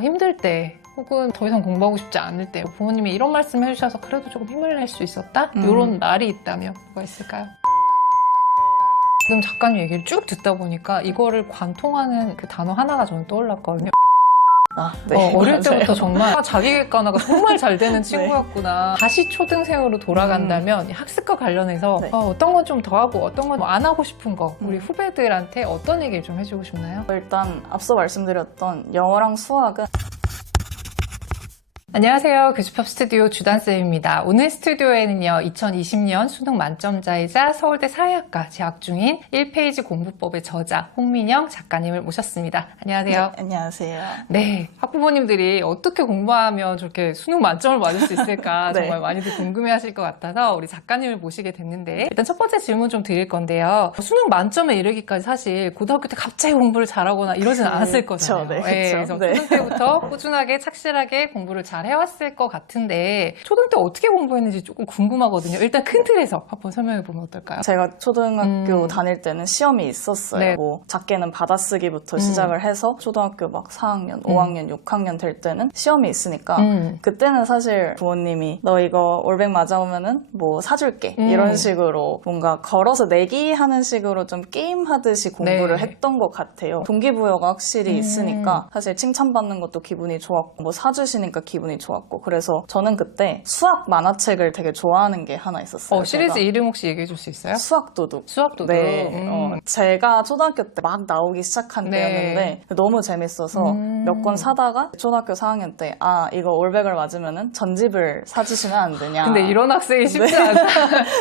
힘들 때 혹은 더 이상 공부하고 싶지 않을 때 부모님이 이런 말씀 해주셔서 그래도 조금 힘을 낼 수 있었다? 이런 날이 있다면 뭐가 있을까요? 지금 작가님 얘기를 쭉 듣다 보니까 이거를 관통하는 그 단어 하나가 저는 떠올랐거든요. 네, 어릴 맞아요. 때부터 정말 자기 객관화가 정말 잘 되는 친구였구나. 다시 초등생으로 돌아간다면 이 학습과 관련해서 네. 어떤 건 좀 더 하고 어떤 건 안 하고 싶은 거 우리 후배들한테 어떤 얘기를 좀 해주고 싶나요? 일단 앞서 말씀드렸던 영어랑 수학은 안녕하세요. 교집합 스튜디오 주단쌤입니다. 오늘 스튜디오에는요, 2020년 수능 만점자이자 서울대 사회학과 재학 중인 1페이지 공부법의 저자 홍민영 작가님을 모셨습니다. 안녕하세요. 네, 안녕하세요. 네, 학부모님들이 어떻게 공부하면 저렇게 수능 만점을 맞을 수 있을까 네. 정말 많이들 궁금해하실 것 같아서 우리 작가님을 모시게 됐는데 일단 첫 번째 질문 좀 드릴 건데요. 수능 만점에 이르기까지 사실 고등학교 때 갑자기 공부를 잘하거나 이러진 않았을 거잖아요. 네, 그래서 네. 초등 때부터 꾸준하게 착실하게 공부를 잘 해왔을 것 같은데 초등 때 어떻게 공부했는지 조금 궁금하거든요. 일단 큰 틀에서 한번 설명해 보면 어떨까요? 제가 초등학교 다닐 때는 시험이 있었어요. 네. 뭐 작게는 받아쓰기부터 시작을 해서 초등학교 막 4학년, 5학년, 6학년 될 때는 시험이 있으니까 그때는 사실 부모님이 너 이거 올백 맞아오면은 뭐 사줄게 이런 식으로 뭔가 걸어서 내기하는 식으로 좀 게임하듯이 공부를 네. 했던 것 같아요. 동기부여가 확실히 있으니까 사실 칭찬받는 것도 기분이 좋았고 뭐 사주시니까 기분이 좋았고 그래서 저는 그때 수학 만화책을 되게 좋아하는 게 하나 있었어요. 시리즈 제가. 이름 혹시 얘기해 줄 수 있어요? 수학도둑. 수학도둑. 네, 제가 초등학교 때 막 나오기 시작한 네. 때였는데 너무 재밌어서 몇 권 사다가 초등학교 4학년 때 이거 올백을 맞으면은 전집을 사주시면 안 되냐. 근데 이런 학생이 쉽지 않다.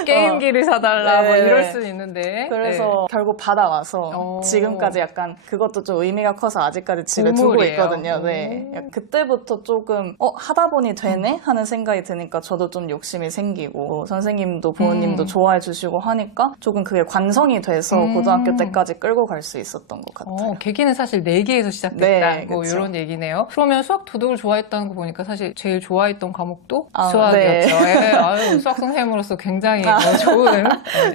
게임기를 사달라 뭐 네. 이럴 수 있는데. 그래서 결국 받아와서 지금까지 약간 그것도 좀 의미가 커서 아직까지 집에 두고 보물이에요. 있거든요. 네. 그때부터 조금 하다 보니 되네 하는 생각이 드니까 저도 좀 욕심이 생기고 선생님도 부모님도 좋아해 주시고 하니까 조금 그게 관성이 돼서 고등학교 때까지 끌고 갈 수 있었던 것 같아요. 계기는 사실 4개에서 시작됐다. 네, 뭐 그쵸. 이런 얘기네요. 그러면 수학 도둑을 좋아했다는 거 보니까 사실 제일 좋아했던 과목도 네. 수학이었죠. 아유, 수학 선생님으로서 굉장히 좋은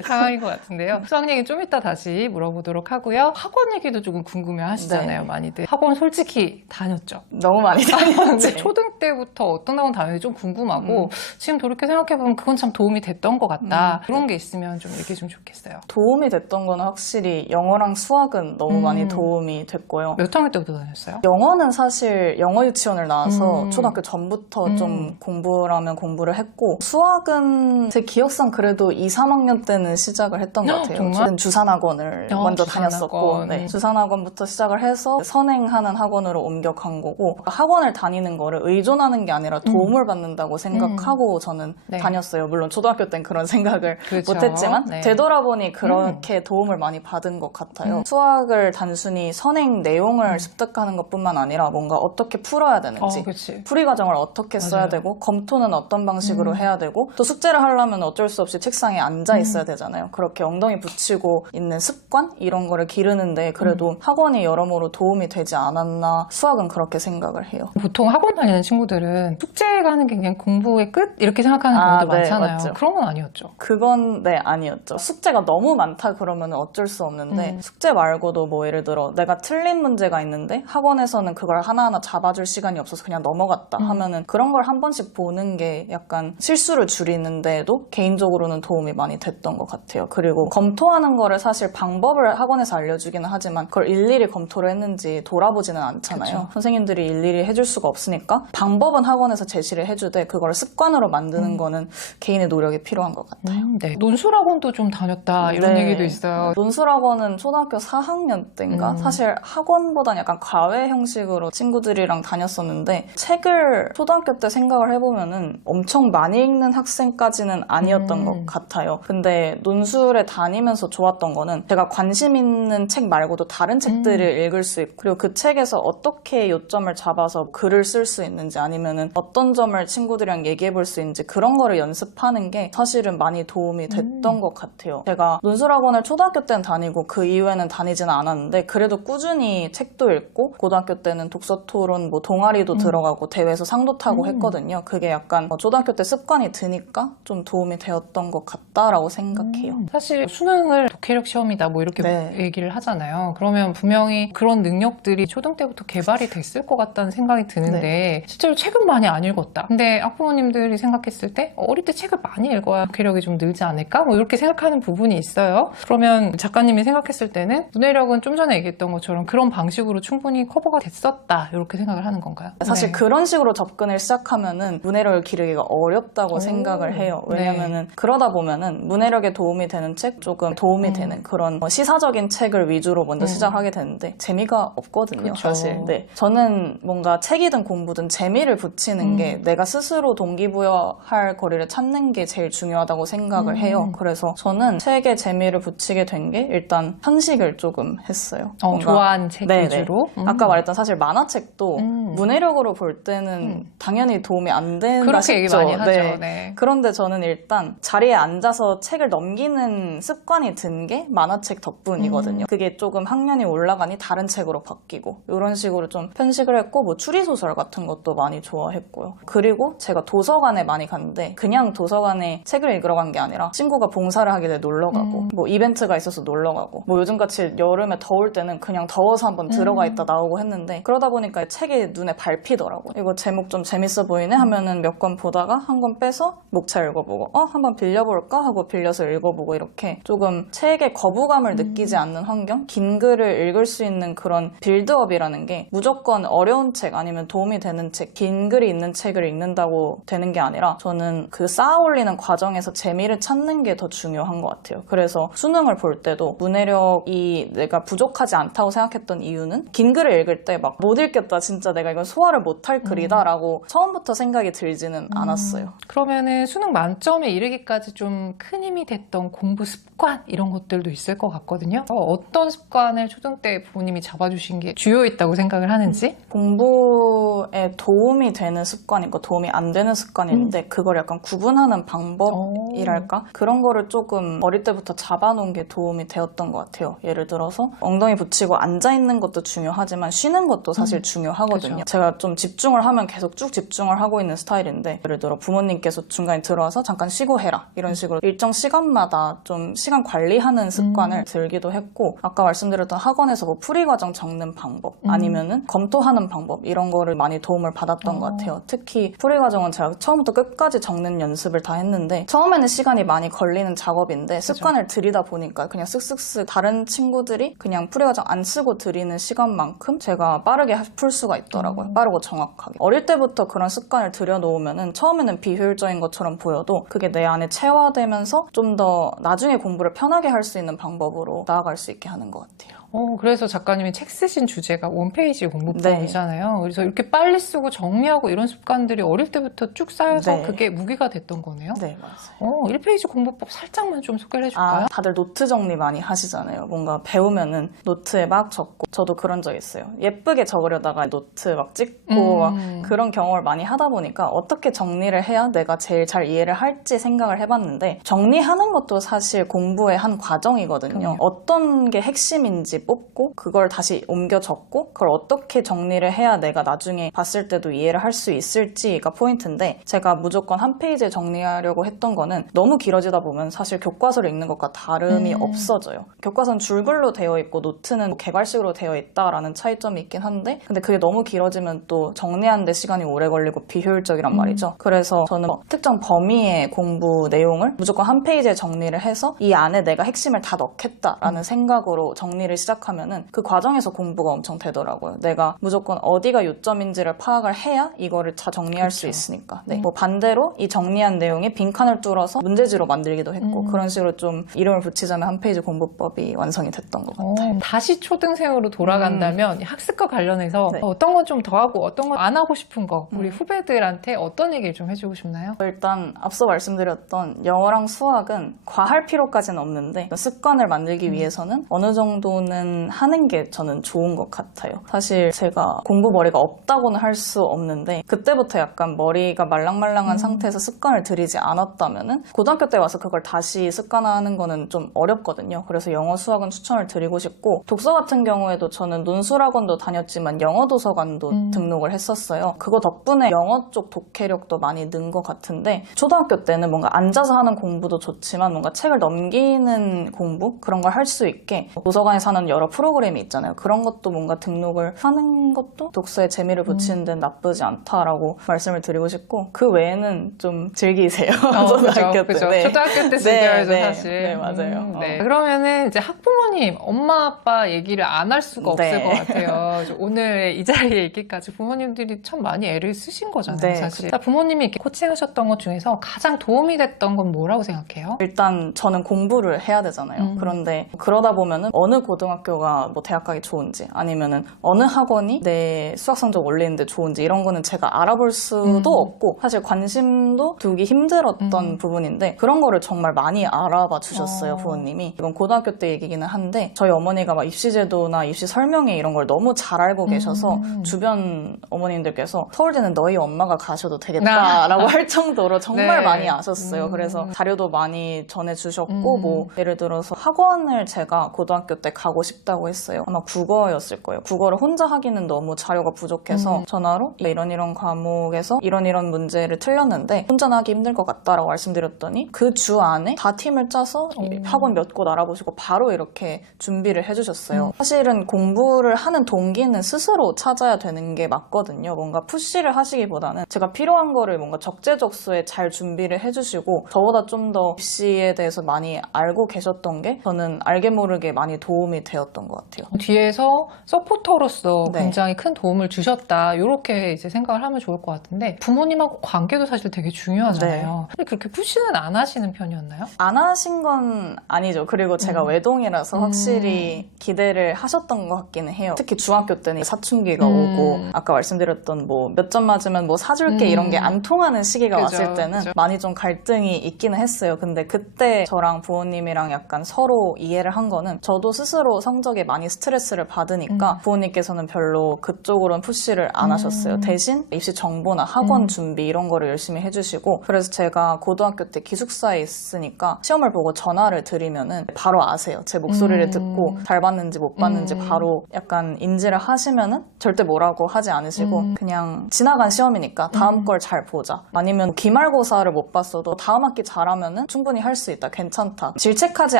상황인 것 같은데요. 수학 얘기 좀 이따 다시 물어보도록 하고요. 학원 얘기도 조금 궁금해 하시잖아요, 네. 많이들. 학원 솔직히 다녔죠? 너무 많이 근데 다녔지. 초등 때부터 어떤 학원 다녔는지 좀 궁금하고 지금 돌이켜 생각해보면 그건 참 도움이 됐던 것 같다. 그런 게 있으면 좀 얘기해 주면 좋겠어요. 도움이 됐던 거는 확실히 영어랑 수학은 너무 많이 도움이 됐고요. 몇 학년 때부터 다녔어요? 영어는 사실 영어 유치원을 나와서 초등학교 전부터 좀 공부라면 공부를 했고 수학은 제 기억상 그래도 2, 3학년 때는 시작을 했던 것 같아요. 정말? 저는 주산학원을 먼저 주산학원. 다녔었고 주산학원부터 시작을 해서 선행하는 학원으로 옮겨간 거고 학원을 다니는 거를 의존하는 게 아니라 도움을 받는다고 생각하고 저는 네. 다녔어요. 물론 초등학교 땐 그런 생각을 그렇죠. 못했지만 네. 되돌아보니 그렇게 도움을 많이 받은 것 같아요. 수학을 단순히 선행 내용을 습득하는 것뿐만 아니라 뭔가 어떻게 풀어야 되는지 그치. 풀이 과정을 어떻게 써야 맞아요. 되고 검토는 어떤 방식으로 해야 되고 또 숙제를 하려면 어쩔 수 없이 책상에 앉아 있어야 되잖아요. 그렇게 엉덩이 붙이고 있는 습관 이런 거를 기르는데 그래도 학원이 여러모로 도움이 되지 않았나 수학은 그렇게 생각을 해요. 보통 학원 다니는 친구들은 숙제가 하는 게 그냥 공부의 끝? 이렇게 생각하는 경우도 네, 많잖아요. 맞죠. 그런 건 아니었죠. 그건 아니었죠. 숙제가 너무 많다 그러면 어쩔 수 없는데 숙제 말고도 뭐 예를 들어 내가 틀린 문제가 있는데 학원에서는 그걸 하나하나 잡아줄 시간이 없어서 그냥 넘어갔다 하면은 그런 걸 한 번씩 보는 게 약간 실수를 줄이는데도 개인적으로는 도움이 많이 됐던 것 같아요. 그리고 검토하는 거를 사실 방법을 학원에서 알려주기는 하지만 그걸 일일이 검토를 했는지 돌아보지는 않잖아요. 그쵸. 선생님들이 일일이 해줄 수가 없으니까 방법은 학원에서 제시를 해주되 그걸 습관으로 만드는 거는 개인의 노력이 필요한 것 같아요. 네. 논술학원도 좀 다녔다 이런 네. 얘기도 있어요. 논술학원은 초등학교 4학년 때인가? 사실 학원보다는 약간 과외 형식으로 친구들이랑 다녔었는데 책을 초등학교 때 생각을 해보면은 엄청 많이 읽는 학생까지는 아니었던 것 같아요. 근데 논술에 다니면서 좋았던 거는 제가 관심 있는 책 말고도 다른 책들을 읽을 수 있고 그리고 그 책에서 어떻게 요점을 잡아서 글을 쓸 수 있는지 아니면은 어떤 점을 친구들이랑 얘기해 볼 수 있는지 그런 거를 연습하는 게 사실은 많이 도움이 됐던 것 같아요. 제가 논술학원을 초등학교 때는 다니고 그 이후에는 다니지는 않았는데 그래도 꾸준히 책도 읽고 고등학교 때는 독서 토론 뭐 동아리도 들어가고 대회에서 상도 타고 했거든요. 그게 약간 초등학교 때 습관이 드니까 좀 도움이 되었던 것 같다라고 생각해요. 사실 수능을 독해력 시험이다 뭐 이렇게 네. 얘기를 하잖아요. 그러면 분명히 그런 능력들이 초등 때부터 개발이 됐을 것 같다는 생각이 드는데 실제로 책은 많이 안 읽었다. 근데 학부모님들이 생각했을 때 어릴 때 책을 많이 읽어야 독해력이 좀 늘지 않을까? 뭐 이렇게 생각하는 부분이 있어요. 그러면 작가님이 생각했을 때는 문해력은 좀 전에 얘기했던 것처럼 그런 방식으로 충분히 커버가 됐었다 이렇게 생각을 하는 건가요? 사실 네. 그런 식으로 접근을 시작하면은 문해력을 기르기가 어렵다고 생각을 해요. 왜냐면은 그러다 보면은 문해력에 도움이 되는 책, 조금 도움이 되는 그런 시사적인 책을 위주로 먼저 시작하게 되는데 재미가 없거든요, 그쵸. 사실. 네. 저는 뭔가 책이든 공부든 재미를 붙이는 게 내가 스스로 동기부여할 거리를 찾는 게 제일 중요하다고 생각을 해요. 그래서 저는 책에 재미를 붙이게 된 게 일단 편식을 조금 했어요. 뭔가 좋아하는 책 네네. 위주로? 아까 말했던 사실 만화책도 문해력으로 볼 때는 당연히 도움이 안 된다 그렇게 싶죠. 얘기 많이 하죠. 네. 네. 그런데 저는 일단 자리에 앉아서 책을 넘기는 습관이 든 게 만화책 덕분이거든요. 그게 조금 학년이 올라가니 다른 책으로 바뀌고 이런 식으로 좀 편식을 했고 뭐 추리소설 같은 것도 많이 좋아했고요. 그리고 제가 도서관에 많이 갔는데 그냥 도서관에 책을 읽으러 간 게 아니라 친구가 봉사를 하길래 놀러 가고 뭐 이벤트가 있어서 놀러 가고 뭐 요즘같이 여름에 더울 때는 그냥 더워서 한번 들어가 있다 나오고 했는데 그러다 보니까 책이 눈에 밟히더라고요. 이거 제목 좀 재밌어 보이네 하면은 몇 권 보다가 한 권 빼서 목차 읽어보고 한번 빌려볼까 하고 빌려서 읽어보고 이렇게 조금 책에 거부감을 느끼지 않는 환경? 긴 글을 읽을 수 있는 그런 빌드업이라는 게 무조건 어려운 책 아니면 도움이 되는 책, 긴 글이 있는 책을 읽는다고 되는 게 아니라 저는 그 쌓아 올리는 과정에서 재미를 찾는 게 더 중요한 것 같아요. 그래서 수능을 볼 때도 문해력이 내가 부족하지 않다고 생각했던 이유는 긴 글을 읽을 때 막 못 읽겠다 진짜 내가 이건 소화를 못할 글이다 라고 처음부터 생각이 들지는 않았어요. 그러면은 수능 만점에 이르기까지 좀 큰 힘이 됐던 공부 습관 이런 것들도 있을 것 같거든요. 어떤 습관을 초등 때 부모님이 잡아주신 게 주요했다고 생각을 하는지? 공부에 도움이 되는 습관이 있고 도움이 안 되는 습관이 있는데 그걸 약간 구분하는 방법이랄까? 그런 거를 조금 어릴 때부터 잡아놓은 게 도움이 되었던 것 같아요. 예를 들어서 엉덩이 붙이고 앉아있는 것도 중요하지만 쉬는 것도 사실 중요하거든요. 그렇죠. 제가 좀 집중을 하면 계속 쭉 집중을 하고 있는 스타일인데 예를 들어 부모님께서 중간에 들어와서 잠깐 쉬고 해라 이런 식으로 일정 시간마다 좀 시간 관리하는 습관을 들기도 했고 아까 말씀드렸던 학원에서 뭐 풀이과정 적는 방법 아니면은 검토하는 방법 이런 거를 많이 도움을 받았던 것 같아요. 특히 풀이과정은 제가 처음부터 끝까지 적는 연습을 다 했는데 처음에는 시간이 많이 걸리는 작업인데 습관을 들이다 보니까 그냥 쓱쓱쓱 다른 친구들이 그냥 풀이과정 안 쓰고 들이는 시간만큼 제가 빠르게 풀 수가 있더라고요. 빠르고 정확하게. 어릴 때부터 그런 습관을 들여놓으면은 처음에는 비효율적인 것처럼 보여도 그게 내 안에 체화되면서 좀 더 나중에 공부를 편하게 할 수 있는 방법으로 나아갈 수 있게 하는 것 같아요. 그래서 작가님이 책 쓰신 주제가 원페이지 공부법이잖아요. 그래서 이렇게 빨리 쓰고 정리하고 이런 습관들이 어릴 때부터 쭉 쌓여서 그게 무기가 됐던 거네요. 네, 맞아요. 1페이지 공부법 살짝만 좀 소개를 해줄까요? 다들 노트 정리 많이 하시잖아요. 뭔가 배우면은 노트에 막 적고 저도 그런 적 있어요. 예쁘게 적으려다가 노트 막 찍고 막 그런 경험을 많이 하다 보니까 어떻게 정리를 해야 내가 제일 잘 이해를 할지 생각을 해봤는데 정리하는 것도 사실 공부의 한 과정이거든요. 어떤 게 핵심인지 뽑고 그걸 다시 옮겨 적고 그걸 어떻게 정리를 해야 내가 나중에 봤을 때도 이해를 할 수 있을지가 포인트인데 제가 무조건 한 페이지에 정리하려고 했던 거는 너무 길어지다 보면 사실 교과서를 읽는 것과 다름이 없어져요. 교과서는 줄글로 되어 있고 노트는 개괄식으로 되어 있다라는 차이점이 있긴 한데 근데 그게 너무 길어지면 또 정리하는데 시간이 오래 걸리고 비효율적이란 말이죠. 그래서 저는 특정 범위의 공부 내용을 무조건 한 페이지에 정리를 해서 이 안에 내가 핵심을 다 넣겠다라는 생각으로 정리를 시작하면은 그 과정에서 공부가 엄청 되더라고요. 내가 무조건 어디가 요점인지를 파악을 해야 이거를 다 정리할 수 있으니까. 네. 뭐 반대로 이 정리한 내용에 빈칸을 뚫어서 문제지로 만들기도 했고 그런 식으로 좀 이름을 붙이자면 한 페이지 공부법이 완성이 됐던 것 같아요. 다시 초등생으로 돌아간다면 학습과 관련해서 네. 어떤 건 좀 더 하고 어떤 건 안 하고 싶은 거 우리 후배들한테 어떤 얘기를 좀 해주고 싶나요? 일단 앞서 말씀드렸던 영어랑 수학은 과할 필요까지는 없는데 습관을 만들기 위해서는 어느 정도는 때는 하는 게 저는 좋은 것 같아요. 사실 제가 공부 머리가 없다고는 할 수 없는데 그때부터 약간 머리가 말랑말랑한 상태에서 습관을 들이지 않았다면은 고등학교 때 와서 그걸 다시 습관화하는 거는 좀 어렵거든요. 그래서 영어, 수학은 추천을 드리고 싶고 독서 같은 경우에도 저는 논술학원도 다녔지만 영어 도서관도 등록을 했었어요. 그거 덕분에 영어 쪽 독해력도 많이 는 것 같은데 초등학교 때는 뭔가 앉아서 하는 공부도 좋지만 뭔가 책을 넘기는 공부? 그런 걸 할 수 있게 도서관에서 하는 여러 프로그램이 있잖아요. 그런 것도 뭔가 등록을 하는 것도 독서에 재미를 붙이는 데는 나쁘지 않다라고 말씀을 드리고 싶고 그 외에는 좀 즐기세요. 초등학교 때. 그죠. 네. 초등학교 때 즐겨야죠, 네, 사실. 네, 맞아요. 네. 그러면은 이제 학부모님, 엄마, 아빠 얘기를 안 할 수가 없을 네. 것 같아요. 오늘 이 자리에 있기까지 부모님들이 참 많이 애를 쓰신 거잖아요, 네, 사실. 부모님이 이렇게 코칭하셨던 것 중에서 가장 도움이 됐던 건 뭐라고 생각해요? 일단 저는 공부를 해야 되잖아요. 그런데 그러다 보면은 어느 고등학교가 뭐 대학 가기 좋은지 아니면은 어느 학원이 내 수학 성적 올리는데 좋은지 이런 거는 제가 알아볼 수도 없고 사실 관심도 두기 힘들었던 부분인데 그런 거를 정말 많이 알아봐 주셨어요, 부모님이. 이건 고등학교 때 얘기기는 한데 저희 어머니가 막 입시제도나 입시 설명회 이런 걸 너무 잘 알고 계셔서 주변 어머님들께서 서울대는 너희 엄마가 가셔도 되겠다라고 할 정도로 정말 네. 많이 아셨어요. 그래서 자료도 많이 전해주셨고 뭐 예를 들어서 학원을 제가 고등학교 때 가고 싶다고 했어요. 아마 국어였을 거예요. 국어를 혼자 하기는 너무 자료가 부족해서 전화로 이런 과목에서 이런 문제를 틀렸는데 혼자 하기 힘들 것 같다라고 말씀드렸더니 그 주 안에 다 팀을 짜서 학원 몇 곳 알아보시고 바로 이렇게 준비를 해주셨어요. 사실은 공부를 하는 동기는 스스로 찾아야 되는 게 맞거든요. 뭔가 푸시를 하시기보다는 제가 필요한 거를 뭔가 적재적소에 잘 준비를 해주시고 저보다 좀 더 입시에 대해서 많이 알고 계셨던 게 저는 알게 모르게 많이 도움이 되었던 것 같아요. 뒤에서 서포터로서 네. 굉장히 큰 도움을 주셨다. 이렇게 이제 생각을 하면 좋을 것 같은데 부모님하고 관계도 사실 되게 중요하잖아요. 근데 그렇게 푸시는 안 하시는 편이었나요? 안 하신 건 아니죠. 그리고 제가 외동이라서 확실히 기대를 하셨던 것 같기는 해요. 특히 중학교 때는 사춘기가 오고 아까 말씀드렸던 뭐 몇 점 맞으면 뭐 사줄게 이런 게 안 통하는 시기가 그죠, 왔을 때는 그죠. 많이 좀 갈등이 있기는 했어요. 근데 그때 저랑 부모님이랑 약간 서로 이해를 한 거는 저도 스스로 성적에 많이 스트레스를 받으니까 부모님께서는 별로 그쪽으로는 푸시를 안 하셨어요. 대신 입시 정보나 학원 준비 이런 거를 열심히 해주시고 그래서 제가 고등학교 때 기숙사에 있으니까 시험을 보고 전화를 드리면은 바로 아세요. 제 목소리를 듣고 잘 봤는지 못 봤는지 바로 약간 인지를 하시면은 절대 뭐라고 하지 않으시고 그냥 지나간 시험이니까 다음 걸 잘 보자. 아니면 기말고사를 못 봤어도 다음 학기 잘하면은 충분히 할 수 있다. 괜찮다. 질책하지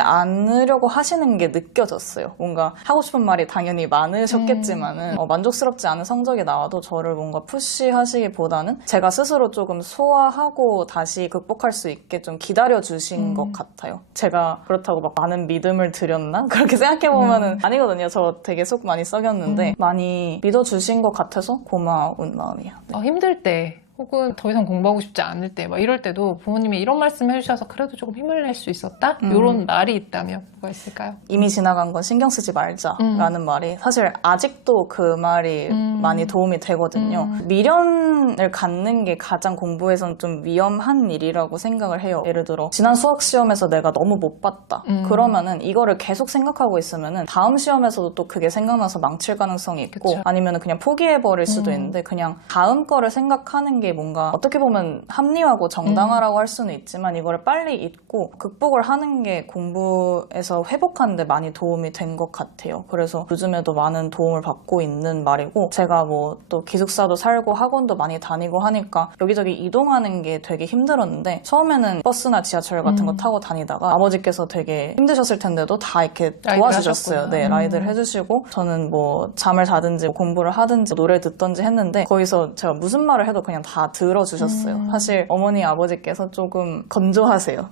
않으려고 하시는 게 느껴졌어요. 뭔가 하고 싶은 말이 당연히 많으셨겠지만은 만족스럽지 않은 성적이 나와도 저를 뭔가 푸시하시기보다는 제가 스스로 조금 소화하고 다시 극복할 수 있게 좀 기다려주신 것 같아요. 제가 그렇다고 막 많은 믿음을 드렸나? 그렇게 생각해보면은 아니거든요. 저 되게 속 많이 썩였는데 많이 믿어주신 것 같아서 고마운 마음이에요. 힘들 때 혹은 더 이상 공부하고 싶지 않을 때 막 이럴 때도 부모님이 이런 말씀 해주셔서 그래도 조금 힘을 낼 수 있었다? 이런 날이 있다면 뭐가 있을까요? 이미 지나간 건 신경 쓰지 말자라는 말이 사실 아직도 그 말이 많이 도움이 되거든요. 미련을 갖는 게 가장 공부에선 좀 위험한 일이라고 생각을 해요. 예를 들어 지난 수학 시험에서 내가 너무 못 봤다. 그러면은 이거를 계속 생각하고 있으면은 다음 시험에서도 또 그게 생각나서 망칠 가능성이 있고 그쵸. 아니면은 그냥 포기해버릴 수도 있는데 그냥 다음 거를 생각하는 게 뭔가 어떻게 보면 합리화고 정당하라고 할 수는 있지만 이거를 빨리 잊고 극복을 하는 게 공부에서 회복하는 데 많이 도움이 된 것 같아요. 그래서 요즘에도 많은 도움을 받고 있는 말이고 제가 뭐 또 기숙사도 살고 학원도 많이 다니고 하니까 여기저기 이동하는 게 되게 힘들었는데 처음에는 버스나 지하철 같은 거 타고 다니다가 아버지께서 되게 힘드셨을 텐데도 다 이렇게 도와주셨어요. 하셨구나. 네, 라이드를 해주시고 저는 뭐 잠을 자든지 공부를 하든지 노래 듣든지 했는데 거기서 제가 무슨 말을 해도 그냥 다 들어주셨어요. 사실 어머니 아버지께서 조금 건조하세요.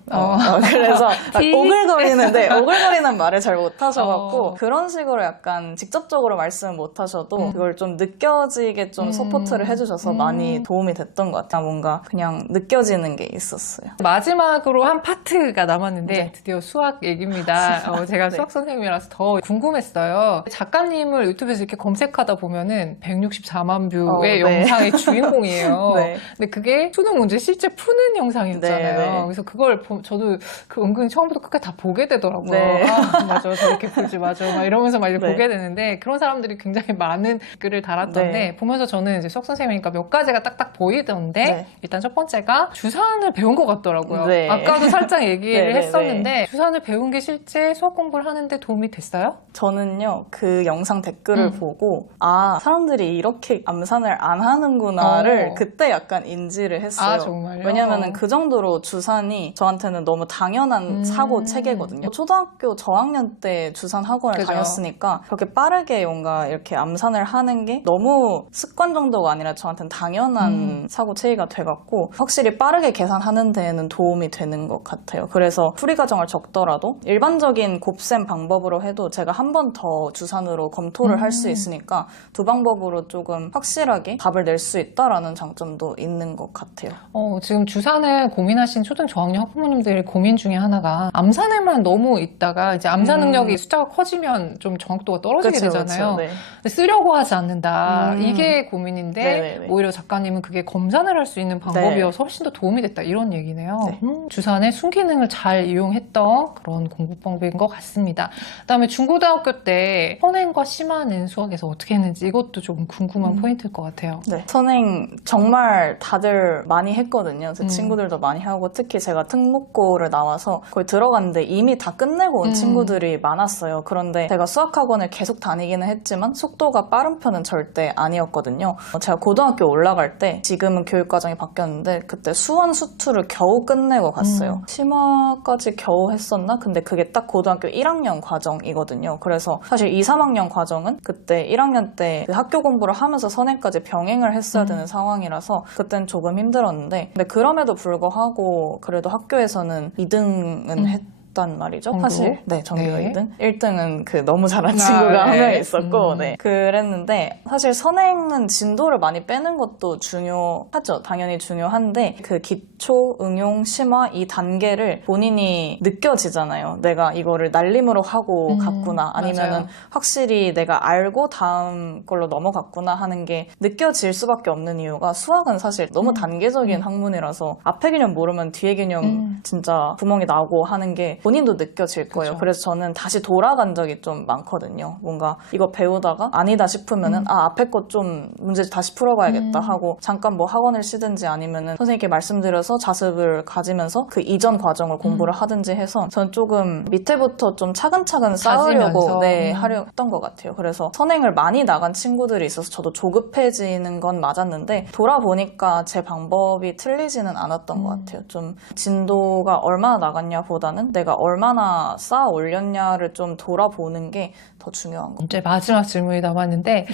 그래서 막 오글거리는 말을 잘 못하셔갖고 그런 식으로 약간 직접적으로 말씀을 못하셔도 그걸 좀 느껴지게 좀 서포트를 해주셔서 많이 도움이 됐던 것 같아요. 뭔가 그냥 느껴지는 게 있었어요. 마지막으로 한 파트가 남았는데 네. 드디어 수학 얘기입니다. 제가 네. 수학 선생님이라서 더 궁금했어요. 작가님을 유튜브에서 이렇게 검색하다 보면은 164만 뷰의 네. 영상의 주인공이에요. 네. 근데 그게 수능 문제 실제 푸는 영상이었잖아요. 네, 네. 그래서 그걸 저도 그 은근히 처음부터 끝까지 다 보게 되더라고요. 네. 아, 맞아. 저렇게 풀지, 맞아. 막 이러면서 막 이렇게 네. 보게 되는데 그런 사람들이 굉장히 많은 글을 달았던데 네. 보면서 저는 이제 수학 선생님이니까 몇 가지가 딱딱 보이던데 네. 일단 첫 번째가 주산을 배운 것 같더라고요. 네. 아까도 살짝 얘기를 네, 네, 했었는데 주산을 배운 게 실제 수학 공부를 하는데 도움이 됐어요? 저는요, 그 영상 댓글을 보고, 아, 사람들이 이렇게 암산을 안 하는구나를 그때 약간 인지를 했어요. 아, 정말요? 왜냐면은 그 정도로 주산이 저한테는 너무 당연한 사고 체계거든요. 초등학교 저학년 때 주산 학원을 그죠. 다녔으니까 그렇게 빠르게 뭔가 이렇게 암산을 하는 게 너무 습관 정도가 아니라 저한테는 당연한 사고 체계가 돼갖고 확실히 빠르게 계산하는 데에는 도움이 되는 것 같아요. 그래서 풀이 과정을 적더라도 일반적인 곱셈 방법으로 해도 제가 한 번 더 주산으로 검토를 할 수 있으니까 두 방법으로 조금 확실하게 답을 낼 수 있다라는 장점도 있는 것 같아요. 지금 주산을 고민하신 초등 저학년 학부모님들의 고민 중에 하나가 암산에만 너무 있다가 이제 암산 능력이 숫자가 커지면 좀 정확도가 떨어지게 그쵸, 되잖아요. 그쵸, 네. 근데 쓰려고 하지 않는다. 이게 고민인데 네네네. 오히려 작가님은 그게 검산을 할 수 있는 방법이어서 훨씬 더 도움이 됐다 이런 얘기네요. 네. 주산의 순기능을 잘 이용했던 그런 공부 방법인 것 같습니다. 그다음에 중고등학교 때 선행과 심화는 수학에서 어떻게 했는지 이것도 조금 궁금한 포인트일 것 같아요. 네. 선행 정말 다들 많이 했거든요. 제 친구들도 많이 하고 특히 제가 특목고를 나와서 거의 들어갔는데 이미 다 끝내고 온 친구들이 많았어요. 그런데 제가 수학학원을 계속 다니기는 했지만 속도가 빠른 편은 절대 아니었거든요. 제가 고등학교 올라갈 때 지금은 교육과정이 바뀌었는데 그때 수원 수투를 겨우 끝내고 갔어요. 심화까지 겨우 했었나? 근데 그게 딱 고등학교 1학년 과정이거든요. 그래서 사실 2, 3학년 과정은 그때 1학년 때 그 학교 공부를 하면서 선행까지 병행을 했어야 되는 상황이라서 그땐 조금 힘들었는데 근데 그럼에도 불구하고 그래도 학교에서는 2등은 했단 말이죠. 전교? 사실 네, 전교 네. 2등. 1등은 그 너무 잘한 친구가 한 명 있었고 네. 그랬는데 사실 선행은 진도를 많이 빼는 것도 중요하죠. 당연히 중요한데 그 기초, 응용, 심화 이 단계를 본인이 느껴지잖아요. 내가 이거를 날림으로 하고 갔구나. 아니면은 맞아요. 확실히 내가 알고 다음 걸로 넘어갔구나 하는 게 느껴질 수밖에 없는 이유가 수학은 사실 너무 단계적인 학문이라서 앞에 개념 모르면 뒤에 개념 진짜 구멍이 나고 하는 게 본인도 느껴질 거예요. 그쵸. 그래서 저는 다시 돌아간 적이 좀 많거든요. 뭔가 이거 배우다가 아니다 싶으면은 아 앞에 거 좀 문제 다시 풀어봐야겠다 하고 잠깐 뭐 학원을 쉬든지 아니면은 선생님께 말씀드려서 자습을 가지면서 그 이전 과정을 공부를 하든지 해서 저는 조금 밑에부터 좀 차근차근 쌓으려고 다지면서. 네, 하려 했던 것 같아요. 그래서 선행을 많이 나간 친구들이 있어서 저도 조급해지는 건 맞았는데 돌아보니까 제 방법이 틀리지는 않았던 것 같아요. 좀 진도가 얼마나 나갔냐 보다는 내가 얼마나 쌓아 올렸냐를 좀 돌아보는 게 더 중요한 것 이제 마지막 질문이 남았는데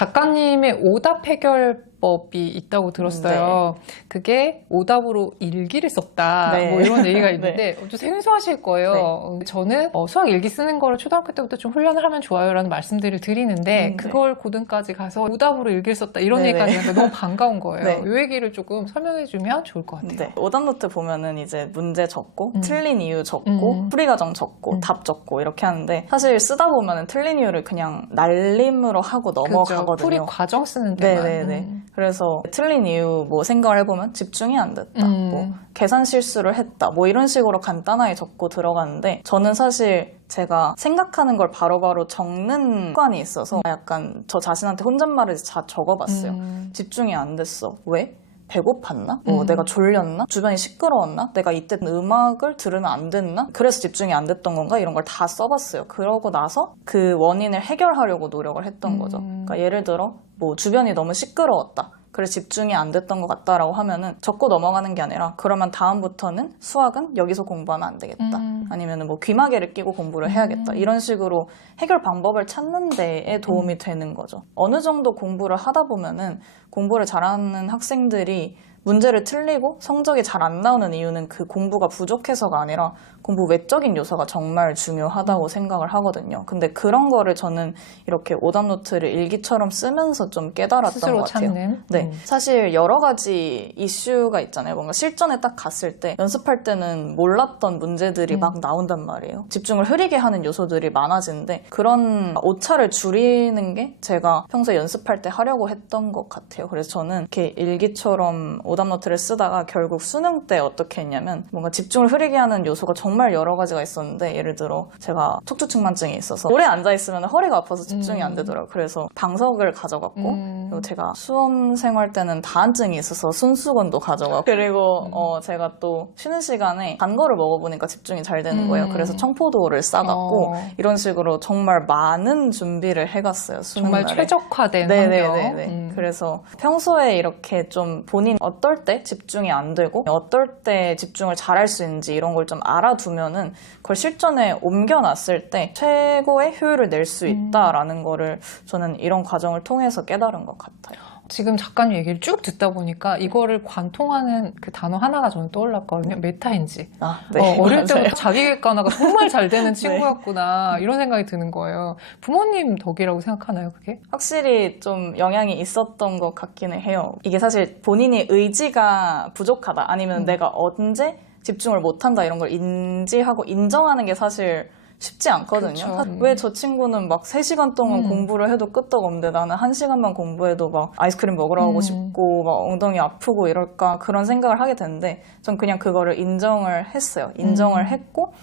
작가님의 오답 해결법이 있다고 들었어요. 그게 오답으로 일기를 썼다. 네. 뭐 이런 얘기가 있는데 좀 생소하실 거예요. 저는 수학 일기 쓰는 거를 초등학교 때부터 좀 훈련을 하면 좋아요라는 말씀들을 드리는데 네. 그걸 고등까지 가서 오답으로 일기를 썼다 이런 네, 얘기까지 네. 하니까 너무 반가운 거예요. 네. 이 얘기를 조금 설명해주면 좋을 것 같아요. 네. 오답노트 보면은 이제 문제 적고 틀린 이유 적고 풀이 과정 적고 답 적고 이렇게 하는데 사실 쓰다 보면은 틀린 이유를 그냥 날림으로 하고 넘어가거든요. 풀이 과정 쓰는 데만. 네네네. 그래서 틀린 이유 뭐 생각을 해보면 집중이 안 됐다. 뭐 계산 실수를 했다. 뭐 이런 식으로 간단하게 적고 들어가는데 저는 사실 제가 생각하는 걸 바로바로 적는 습관이 있어서 약간 저 자신한테 혼잣말을 다 적어봤어요. 집중이 안 됐어. 왜? 배고팠나? 뭐 내가 졸렸나? 주변이 시끄러웠나? 내가 이때 음악을 들으면 안 됐나? 그래서 집중이 안 됐던 건가? 이런 걸 다 써봤어요. 그러고 나서 그 원인을 해결하려고 노력을 했던 거죠. 그러니까 예를 들어 뭐 주변이 너무 시끄러웠다. 그래서 집중이 안 됐던 것 같다라고 하면은 적고 넘어가는 게 아니라 그러면 다음부터는 수학은 여기서 공부하면 안 되겠다. 아니면은 뭐 귀마개를 끼고 공부를 해야겠다. 이런 식으로 해결 방법을 찾는 데에 도움이 되는 거죠. 어느 정도 공부를 하다 보면은 공부를 잘하는 학생들이 문제를 틀리고 성적이 잘 안 나오는 이유는 그 공부가 부족해서가 아니라 공부 외적인 요소가 정말 중요하다고 생각을 하거든요. 근데 그런 거를 저는 이렇게 오답노트를 일기처럼 쓰면서 좀 깨달았던 스스로 것 같아요. 찾는? 네. 사실 여러 가지 이슈가 있잖아요. 뭔가 실전에 딱 갔을 때 연습할 때는 몰랐던 문제들이 막 나온단 말이에요. 집중을 흐리게 하는 요소들이 많아지는데 그런 오차를 줄이는 게 제가 평소에 연습할 때 하려고 했던 것 같아요. 같아요. 그래서 저는 이렇게 일기처럼 오답노트를 쓰다가 결국 수능 때 어떻게 했냐면 뭔가 집중을 흐리게 하는 요소가 정말 여러 가지가 있었는데 예를 들어 제가 척추측만증이 있어서 오래 앉아있으면 허리가 아파서 집중이 안 되더라고요. 그래서 방석을 가져갔고 그리고 제가 수험 생활 때는 다한증이 있어서 손수건도 가져갔고 그리고 제가 또 쉬는 시간에 단 거를 먹어보니까 집중이 잘 되는 거예요. 그래서 청포도를 싸갔고 이런 식으로 정말 많은 준비를 해갔어요. 수능 정말 날에. 최적화된 네네네. 환경. 그래서 평소에 이렇게 좀 본인 어떨 때 집중이 안 되고 어떨 때 집중을 잘할 수 있는지 이런 걸 좀 알아두면은 그걸 실전에 옮겨놨을 때 최고의 효율을 낼 수 있다라는 거를 저는 이런 과정을 통해서 깨달은 것 같아요. 지금 작가님 얘기를 쭉 듣다 보니까 이거를 관통하는 그 단어 하나가 저는 떠올랐거든요. 메타인지. 네, 어릴 맞아요. 때부터 자기객관화가 정말 잘 되는 친구였구나 이런 생각이 드는 거예요. 부모님 덕이라고 생각하나요, 그게? 확실히 좀 영향이 있었던 것 같기는 해요. 이게 사실 본인이 의지가 부족하다 아니면 내가 언제 집중을 못한다 이런 걸 인지하고 인정하는 게 사실 쉽지 않거든요. 그렇죠. 왜 저 친구는 막 3시간 동안 공부를 해도 끄떡 없는데 나는 1시간만 공부해도 막 아이스크림 먹으러 가고 싶고 막 엉덩이 아프고 이럴까 그런 생각을 하게 되는데 전 그냥 그거를 인정을 했어요. 인정을 했고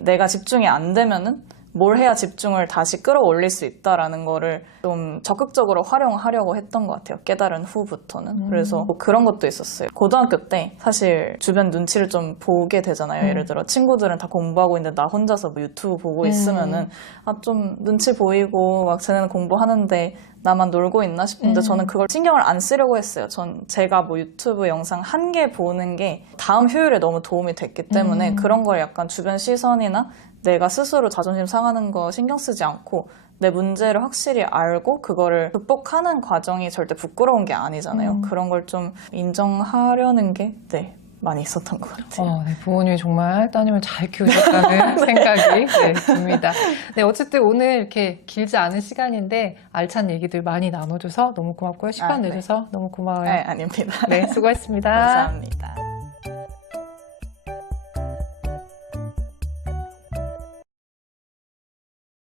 내가 집중이 안 되면은 뭘 해야 집중을 다시 끌어올릴 수 있다라는 거를 좀 적극적으로 활용하려고 했던 것 같아요. 깨달은 후부터는. 그래서 뭐 그런 것도 있었어요. 고등학교 때 사실 주변 눈치를 좀 보게 되잖아요. 예를 들어 친구들은 다 공부하고 있는데 나 혼자서 뭐 유튜브 보고 있으면은 좀 눈치 보이고 막 쟤네는 공부하는데 나만 놀고 있나 싶은데 저는 그걸 신경을 안 쓰려고 했어요. 제가 뭐 유튜브 영상 한 개 보는 게 다음 효율에 너무 도움이 됐기 때문에 그런 걸 약간 주변 시선이나 내가 스스로 자존심 상하는 거 신경 쓰지 않고 내 문제를 확실히 알고 그거를 극복하는 과정이 절대 부끄러운 게 아니잖아요. 그런 걸 좀 인정하려는 게 많이 있었던 것 같아요. 네, 부모님이 정말 따님을 잘 키우셨다는 생각이 듭니다. 네, 어쨌든 오늘 이렇게 길지 않은 시간인데 알찬 얘기들 많이 나눠줘서 너무 고맙고요. 시간 내줘서 너무 고마워요. 네, 아닙니다. 네, 수고했습니다. 감사합니다.